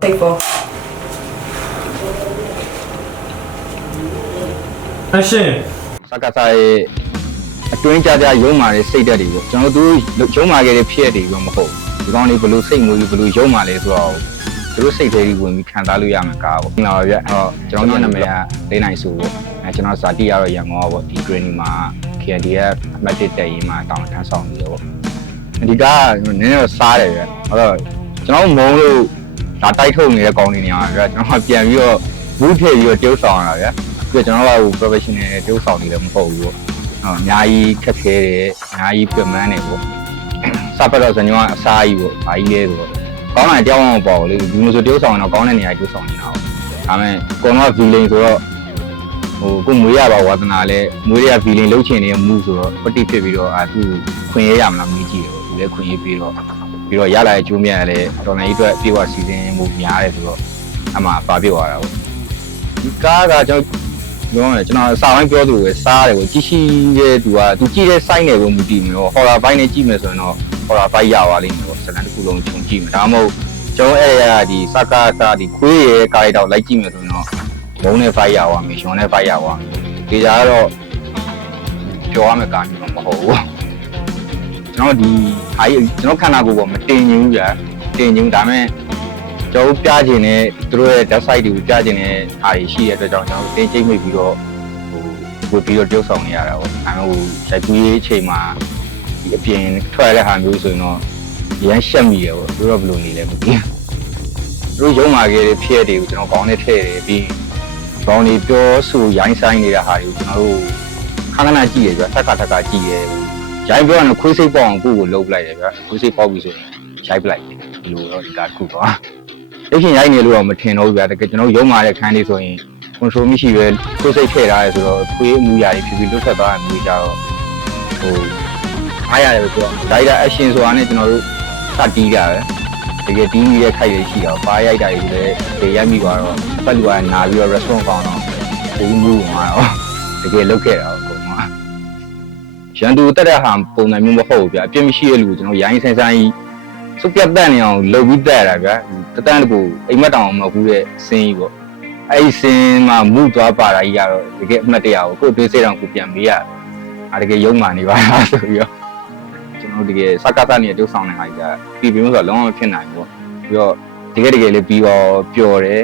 Take four. Action. စကားဆိုင်အတွင်းကြကြရုံမာတဲ့စိတ်ဓာတ်တွေကိုကျွန်တော်တို့ရုံမာခဲ့တဲ့ဖြစ်တွေတော့မဟုတ်ဒီကောင်းလေးဘလို့စိတ်ငိုပြီးဘလို့ရုံမာလဲဆိုတော့သူတို့စိတ်သေးကြီးဝင်ပြီးခံစားလို့ရမှာကားပေါ့ဟုတ်လားဗျကျွန်တော်နာမည်ကလေးနိုင်စုပေါ့ကျွန်တော်ဇာတိရတော့ရန်ကုန်ပေါ့ဒီ training မှာ KNDF အမှတ်1တက်ရင်မှာတောင်းတန်းဆောင်နေတော့ဒီကနည်းနည်းတော့စားတယ်ဗျအဲ့တော့ကျွန်တော်မုံလို့ဒါတိုက်ထုတ်နေတဲ့ကောင်းနေနေအောင်ဗျကျွန်တော်ပြန်ပြီးတော့ဘူးထည့်ပြီးတော့တိုးဆောင်ရတာဗျပြီးတော့ကျွန်တော်က professional နဲ့တိုးဆောင်နေလည်းမဟုတ်ဘူးပေါ့အများကြီးခက်ခဲတယ်အများကြီးပြင်ပန်းတယ်ပေါ့စပတ်တော့ကျွန်တော်ကအစားကြီးပေါ့ဘာကြီးလဲဆိုတော့ကောင်းတယ်ကြောင်းအောင်ပေါ့လေဒီလိုဆိုတိုးဆောင်တော့ကောင်းတဲ့နေရာတိုးဆောင်နေတာပေါ့ဒါပေမဲ့ကိုတော့ villain ဆိုတော့ကိုမွေးရပါဝါသနာလဲမွေးရ villain လှုပ်ချင်နေတဲ့မှုဆိုတော့ပတိဖြစ်ပြီးတော့သူခွင့်ရရမလားမေးကြည့်တယ်ပေါ့ဒီလဲခွင့်ရပြီးတော့ရလာတဲ့အကျိုးမြတ်လည်းတော်လိုင်းကြီးအတွက်ပြေဝစီစဉ်မှုများတယ်ဆိုတော့အမှပါပြစ်သွားတာပေါ့ဒီကားကကျွန်တော်အစာပိုင်းပြောသူပဲစားတယ်ကိုကြည့်ရှိတဲ့သူကသူကြည့်တဲ့ site နဲ့ကိုမူတည်မျိုးဟော်ရာဘိုင်းနဲ့ကြည့်မယ်ဆိုရင်တော့ဟော်ရာဘိုင်းရပါလိမ့်မယ်ပေါ့ဇလန်တစ်ခုလုံးခြုံကြည့်မယ်ဒါမှမဟုတ်ကျွန်တော်အဲ့ရဒီစကားစာဒီခွေးရဲ့ကားလိုက်တော့လိုက်ကြည့်မယ်ဆိုရင်တော့ဘုံနဲ့ဘိုင်းရပါမယ်ရှင်နဲ့ဘိုင်းရပါမယ်ဒီကြတော့ပြောရမယ်ကားမျိုးမဟုတ်ဘူးကျွန်တော်ဒီအားကြီးကျွန်တော်ခန္ဓာကိုယ်ပေါ်မတင်ရင်ဘူးဗျာတင်ရင်ဒါမဲ့ကျွန်တော်ပြချင်တဲ့သူတို့ရဲ့ website တွေကိုပြချင်တဲ့အားကြီးရှိတဲ့အတွက်ကြောင့်ကျွန်တော်တင်ချိတ်မိပြီးတော့ဝယ်ပြီးတော့တိုးဆောင်နေရတာပေါ့အဲရိုက်ကူးရေးအချိန်မှာဒီအပြင်ထွက်ရတဲ့ဟာမျိုးဆိုရင်တော့ရမ်းရှက်မိတယ်ပေါ့သူတို့ဘယ်လိုနေလဲမသိဘူးသူတို့ရုံမာခဲ့တဲ့ဖြစ်တွေကိုကျွန်တော်ကောင်းနဲ့ထည့်တယ်ပြီးကောင်းနေပြောဆိုရိုင်းဆိုင်နေတဲ့ဟာတွေကိုကျွန်တော်တို့ခဏခဏကြည့်ရကြထက်ခါကြည့်ရရိုင်းပြောရင်ခွေးစိတ်ပေါအောင်ကိုယ့်ကိုလှုပ်လိုက်တယ်ဗျခွေးစိတ်ပေါပြီဆိုရင်ရိုက်ပလိုက်တယ်ဒီလိုတော့ဒီကခုတော့ရုပ်ရှင်ရိုက်နေလို့တော့မထင်တော့ဘူးဗျတကယ်ကျွန်တော်ရုံမာတဲ့ခန်းလေးဆိုရင်control မရှိပဲကိုယ်စိတ်ထည့်ထားရဲဆိုတော့ခွေးအမူအရာတွေဖြည်းဖြည်းလွတ်ထွက်သွားတာမျိုးကြတော့အားရတယ်ပဲပြောဒါကြ action ဆိုတာနဲ့ကျွန်တော်တို့စတီးတာပဲတကယ်တီးနေတဲ့ခိုက်တွေရှိတော့ပါရိုက်တာတွေလည်းတကယ်ရိုက်မိသွားတော့ဖက်လူကနာပြီးတော့ response ကောင်းတော့ဒီမျိုးမှာတော့တကယ်လုတ်ခဲ့တာအကုန်လုံးရန်သူတက်တဲ့ဟာပုံစံမျိုးမဟုတ်ဘူးဗျအပြစ်မရှိတဲ့လူကိုကျွန်တော်ရိုင်းဆန်းဆန်းကြီးစုပ်ပြတ်တတ်နေအောင်လှုပ်ပြီးတက်ရတာဗျတတန်းတကူအိမ်မက်တောင်မဟုတ်ဘူးတဲ့စင်းကြီးပေါ့အဲ့စင်းမှာမူသွားပါတာကြီးကတော့တကယ်အမှတ်တရကိုကိုယ်တွေးစိတ်အောင်ကိုပြန်မေးရတကယ်ယုံမှနေပါလားဆိုပြီးတော့ကျွန်တော်တကယ်စကားသားနေတဲ့တိုးဆောင်တဲ့ဟာကြီးကပြည်ပြီးဆိုတော့လုံးဝမဖြစ်နိုင်ဘူးပေါ့ပြီးတော့တကယ်လေးပြီးတော့ပျော်တယ်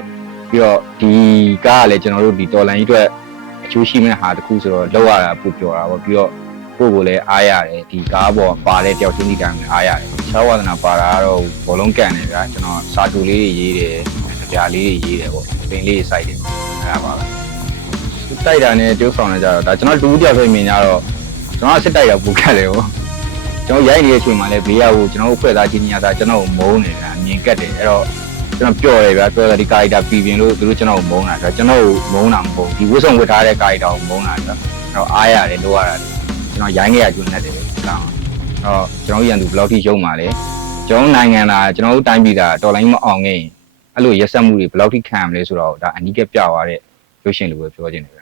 ပြီးတော့ဒီကားကလည်းကျွန်တော်တို့ဒီတော်လန်ကြီးအတွက်အကျိုးရှိမဲ့ဟာတခုဆိုတော့လောက်ရတာပို့ပျော်တာပေါ့ပြီးတော့ကိုယ်ကိုလည်းအားရတယ်ဒီကားပေါ်ပါတဲ့တယောက်ချင်းဒီတိုင်းအားရတယ်ချားဝါဒနာပါတာကတော့ဘောလုံးကန်တယ်ဗျာကျွန်တော်စာတူလေးတွေရေးတယ်ကြပြလေးတွေရေးတယ်ပေါ့ပင်လေးတွေစိုက်တယ်အဲ့ဒါပါပဲတိုက်တာနဲ့တိုးဆောင်နေကြတော့ဒါကျွန်တော်တူတယောက်ဆိုမြင်ကြတော့ကျွန်တော်စစ်တိုက်တာပူခတ်တယ်ပေါ့ကျွန်တော်ရိုက်နေတဲ့အချိန်မှာလည်းဘေးရကိုကျွန်တော်ဖွဲ့သားချင်းညာသားကျွန်တော်ကိုမုန်းနေတာမြင်ကတ်တယ်အဲ့တော့ကျွန်တော်ပျော်တယ်ဗျာပျော်တယ်ဒီကာရီတာပြည်ပြင်လို့သူတို့ကျွန်တော်ကိုမုန်းတာကျွန်တော်ကိုမုန်းတာမဟုတ်ဒီဝတ်ဆောင်ဝတ်ထားတဲ့ကာရီတာကိုမုန်းတာဗျာအဲ့တော့အားရတယ်လို့ရတာကျွန်တော်ရိုင်းခဲ့ရကျွန်းနဲ့တယ်ကောင်းတော့ကျွန်တော်ရန်သူဘယ်လောက်ထိရုံးပါလဲကျွန်တော်နိုင်ငံသားကျွန်တော်တို့တိုင်းပြည်သားတော်လိုင်းမအောင်ခဲ့ရင်အဲ့လိုရက်ဆက်မှုတွေဘယ်လောက်ထိခံရမလဲဆိုတော့ဒါအနီးကပ်ပြသွားတဲ့ရုပ်ရှင်လိုပဲပြောချင်တယ်